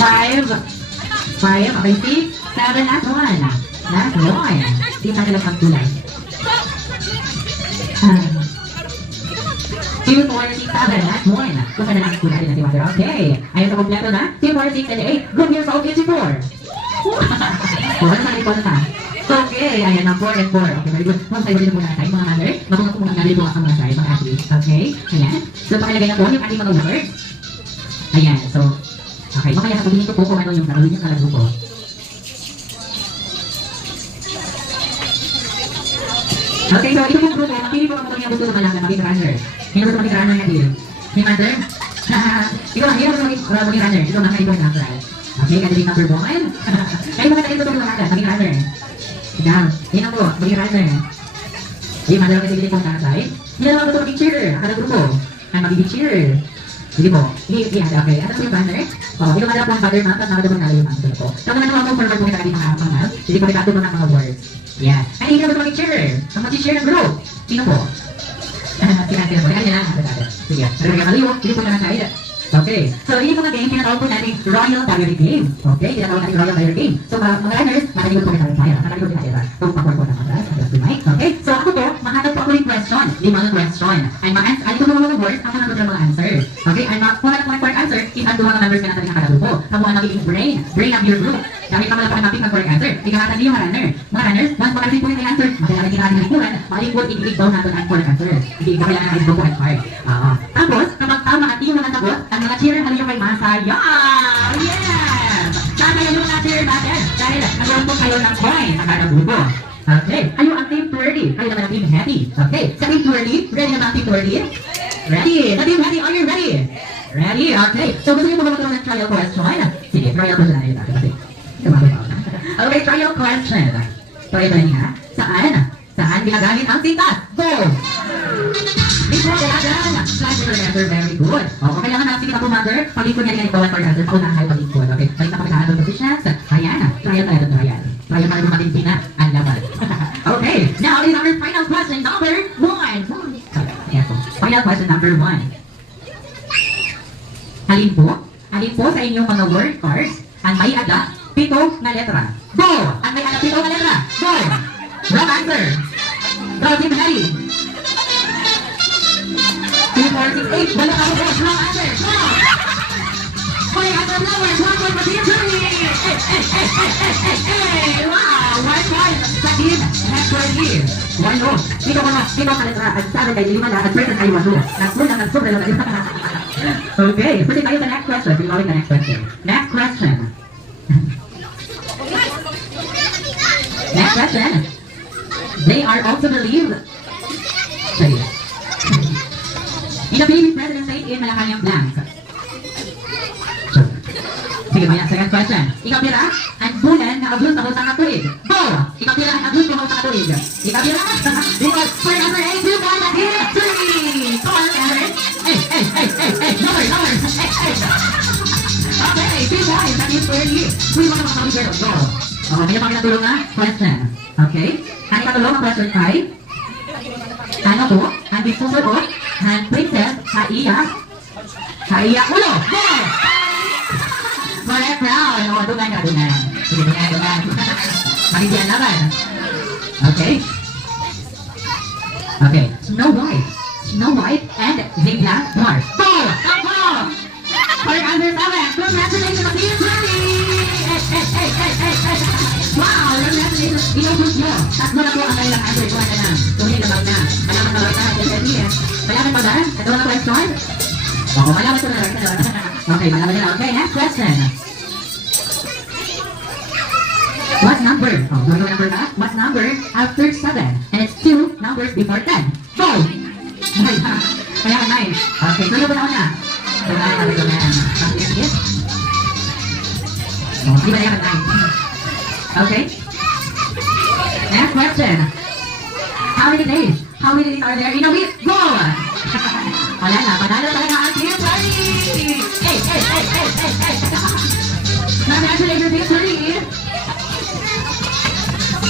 Five. Five. Okay, six. Seven. Last one. Last one. Di pa lang pagkulay. Ah. Two, four, six, seven. Last one. Kung ka na lang kulay na si. Okay. Ayun sa kompleto na. Two, four, six, and eight. Good news of 84. Wow, ano na ito na Okay, ayan na, 4 and 4. Okay. Mga mother. Mabunga ko muna ang mga tayo, mga athletes. Okay, ayan. So, pakilagay na po yung ating mga words. Ayan, so, okay. Mamaya sasabihin ko po kung ano yung gagawin yung kalaro ko. Okay, so ito pong grupo, makili po ang mga gusto ko malaman, maging runner. Hindi gusto maging runner na din. Hey, mother. Ikaw lang, hindi gusto maging runner. Ikaw lang, ikaw lang, right? Okay, kasi din number one. Kayo mga tayo gusto maging maging runner. Ikaw, yun ang po, maging runner. Hey, mother, kasi hindi po nakasay. Hindi naman gusto maging cheer. Akala grupo. Ay, magiging cheer. Sige po. Hindi, hindi, okay. Ano po yung runner? Oh, hindi naman po ang father map at nakadabang na yung answer po. So, ano mo forward po kita mga mga hindi po kita mga mga words. Yeah. Ay, hindi naman mag-share. Ang mag-share ng group. Sino po? Sinabi na po. Kaya na lang. Sige. Pero kaya maliw. Hindi po naman tayo. Okay. So, ini mga game, tinatawag po natin Royal Diary Game. Okay? Tinatawag natin Royal Diary Game. So, mga, mga runners, makaligod po kita tayo. Makaligod kita tayo. Kung pa po na mga adjust the mic. Okay? So, ako po, mahanap po ako ng question. Limang question. Ay, mga answer. Ay, ko mga words, ako nagot ng mga answer. Ang Ang mga nagiging brain. Brain of your group. Malapit ang mapping ng correct answer. Ikahatan niyo mga runner. Mga runners, once makarating po yung answer, magkailangan din natin likuran, malingkod, itigig daw natin ang correct answer. Hindi ko kailangan ng buko at heart. Oo. Tapos, kapag tama at yung mga sagot, ang mga cheer, ano yung may masaya? Yeah! Sana yung mga cheer natin. Dahil nagawin po kayo ng coin sa kada grupo. Okay. Kayo ang team 30. Kayo naman ang team happy. Okay. Sa team 30, ready naman ang team 30? Ready. Sa team happy, are you ready? Ready. Okay. So, gusto niyo po magkaroon ng trial question? Sige, trial question na natin. Kasi, ako. Okay, trial question. So, ito ha. Saan? Saan ginagamit ang tintas? Go! Before the adan, flash your answer, very good. O, kung kailangan na, sige na po, mother, palikod niya rin ikaw for answer. Paunahan kayo palikod. Okay, balik na po kailangan ng positions. Ayan, trial tayo, trial. Trial para dumating pina ang laban. okay, now is our final question, number one. Final question, number one. Alin po? Alin po sa inyong mga word cards ang may ada pito na letra? Go! Ang may ada pito na letra? Go! Wrong answer! Go, Team Harry! 2, 4, 6, 8. Balik ako guys. Wrong answer. Go! Correct answer flowers. One point for Team Harry! Eh, eh, eh, eh, eh, eh, eh. One sa Team Harry. One no. Dito ko na. Dito ka letra. At sa akin kay lima na. At first ay walo. Nagsunod ang nagsunod lang. Okay. Pwede tayo sa next question. Tayo sa next question. Next question. Next question. They are also believed. Sorry. In the Philippine presidency in Malacanang Blanc. Sige, maya. Second question. Ikaw pira, ang bulan na abuse sa husang katuig. Go! Ikaw pira, ang abuse sa husang katuig. Ikaw pira, because for number 8, you got a hit three! Come on, Aaron. Hey, hey, hey, hey, hey, lower, lower. Hey, hey. Okay. That is for you. Three mga mga mga girls. Go. Okay, may mga natulong na question. Okay? Ano ang question 5? Ano po? Ang disusunod ng princess Haiya. Haiya ulo. Go! Correct round. O, dungan ka, dungan. Sige, dungan, dungan. Magigyan laban. Okay? Okay. Snow White. Snow White and Zebra Dwarf. Go! Come on! Correct answer seven. Congratulations, hey, hey, hey. Wow! Congratulations. Inubos nyo. Tatlo na po ang kanilang answer. Kuha na na. Tuloy na bag na. Na. Kasi eh. Malaman ba? Ito na question? Oo, malaman ko na. Okay. Okay, next question. What number? Oh, you know number? What number after 7? And it's two numbers before 10. Go! Kaya 9. Okay, tuloy po na una. So, na, sabi ko na. Okay, sige. Oh, di ba yan 9? Okay. Next question. How many days? How many days are there in a week? Go! Wala na, panalo talaga ang Team Tony! Hey, hey, hey, hey, hey, hey!